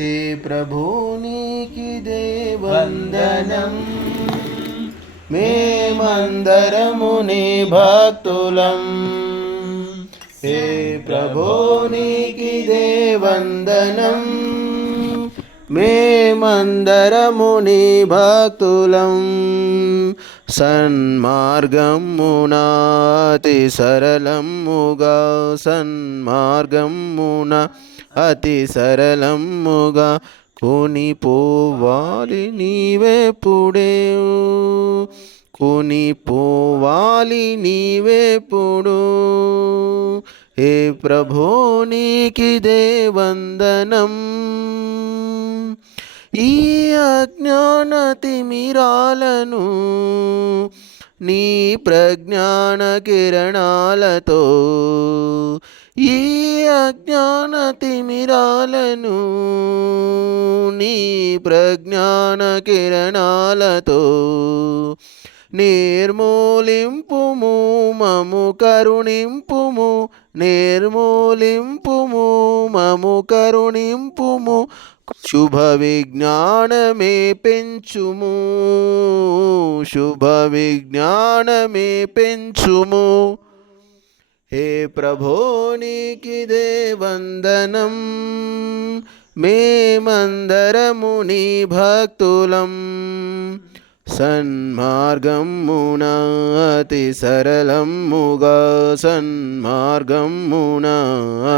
హే ప్రభు నీకిదే వందనం మేమందరము నీ భక్తులం. హే ప్రభు నీకిదే వందనం మేమందరము నీ భక్తులం. సన్మార్గమునాతి సరళముగా సన్మార్గమున. అతి సరళముగా కొనిపోవాలి నీవెప్పుడే కొనిపోవాలి నీవెప్పుడు హే ప్రభో నీకిదే వందనం ఈ అజ్ఞాన తిమిరాలను నీ ప్రజ్ఞాన కిరణాలతో ఈ అజ్ఞాన తిమిరాలను నీ ప్రజ్ఞాన కిరణాలతో నిర్మూలింపుము మము కరుణింపుము నిర్మూలింపుము మము కరుణింపుము శుభ విజ్ఞానమే పెంచుము శుభ విజ్ఞానమే పెంచుము. హే ప్రభో నీకిదే వందనం? మేమందరము నీ భక్తులం. సన్మార్గమున అతి సరళముగా సన్మార్గమున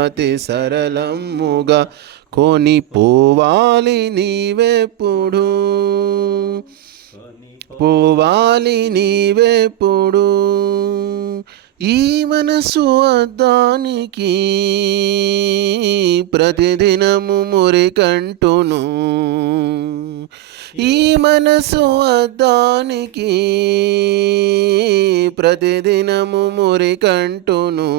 అతి సరళముగా కొనిపోవాలి నీవెప్పుడు? పోవాలి నీవెప్పుడు? ఈ మనసు అద్దానికి ప్రతిదినము మురికంటును ఈ మనసు అద్దానికి ప్రతిదినము మురికంటును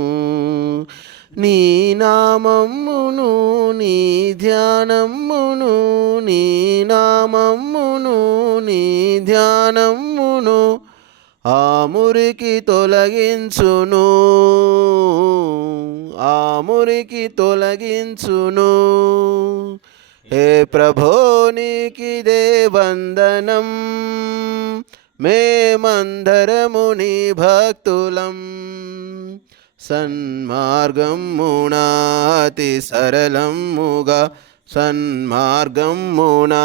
నీ నామమ్మును నీ ధ్యానమ్మును నీ నామమ్మును నీ ధ్యానమ్మును మురికి తొలగించును. ఆ మురికి తొలగించును. హే ప్రభో నీకిదే వందనం. మేమందరము నీ భక్తులం. సన్మార్గమునా అతి సరళముగా సన్మార్గమునా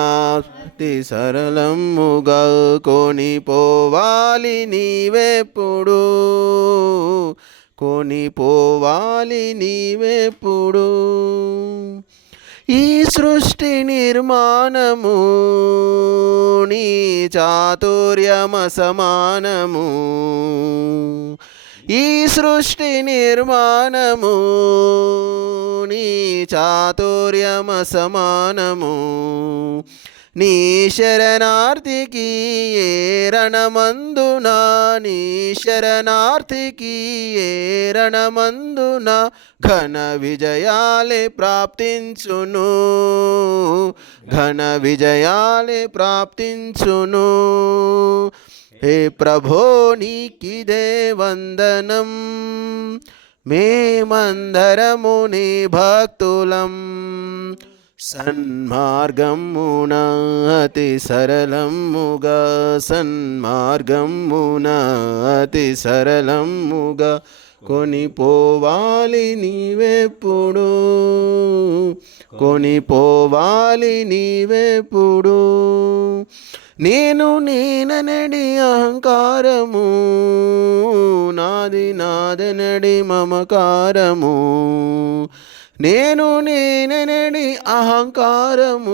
అతి సరళముగా కొనిపోవాలి నీవెప్పుడు కొనిపోవాలి నీవెప్పుడు ఈ సృష్టి నిర్మాణము నీ చాతుర్యమ సమానము. ఈ సృష్టి నిర్మాణము నీ చాతుర్యమ సమానము నీ శరణార్థికి ఏ రణమందున. నీ శరణార్థికి ఏ రణమందున. ఘన విజయాలే ప్రాప్తించును. ఘన విజయాలే ప్రాప్తించును. హే ప్రభో నీకిదే వందనం. మేమందరము నీ భక్తులం. సన్మార్గమున అతి సరళముగా సన్మార్గమున అతి సరళముగా కొనిపోవాలి నీవెప్పుడు. కొనిపోవాలి నీవెప్పుడు. నేను నేననడి అహంకారము. నాదనడి మమకారము. నేను నేననడి అహంకారము.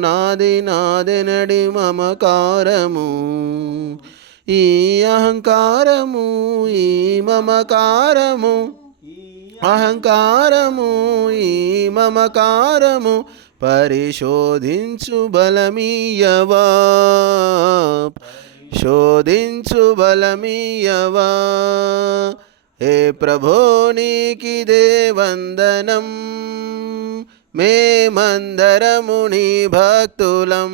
నాది నాదనడి మమకారము. ఈ అహంకారము ఈ మమకారము. అహంకారము ఈ మమకారము. పరిశోధించు బలమీయవా. శోధించు బలమీయవా. హే ప్రభో నీకిదే వందనం. మేమందరము నీ భక్తులం.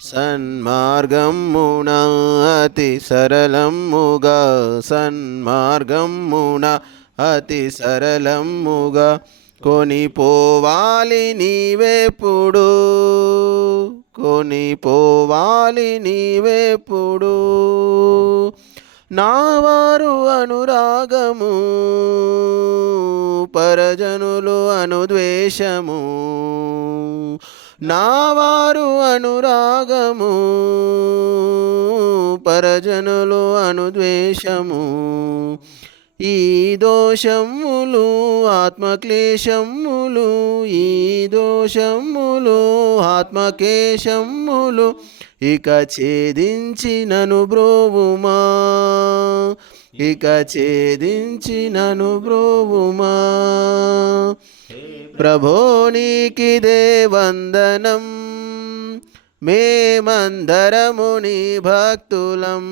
సన్మార్గమున అతి సరళముగా సన్మార్గమున అతి సరళముగా కొనిపోవాలి నీవేపుడు కొనిపోవాలి నీవేపుడు నావారు అనురాగము పరజనులు అనుద్వేషము. నావారు అనురాగము పరజనులు అనుద్వేషము. ఈ దోషములు ఆత్మక్లేశములు ఈ దోషములు ఆత్మకేశములు ఇక ఛేదించినను బ్రోవుమా. ఇక ఛేదించినను బ్రోవుమా. ప్రభో నీకిదే వందనం మేమందరము నీ భక్తులం.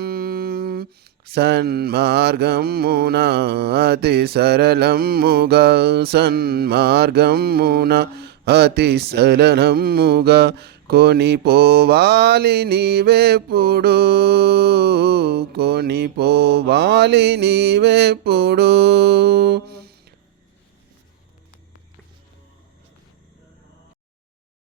సన్మార్గమున అతి సరళముగా సన్మార్గమున అతి సరళముగా కొనిపోవాలి నీవెప్పుడు కొనిపోవాలి నీవెప్పుడు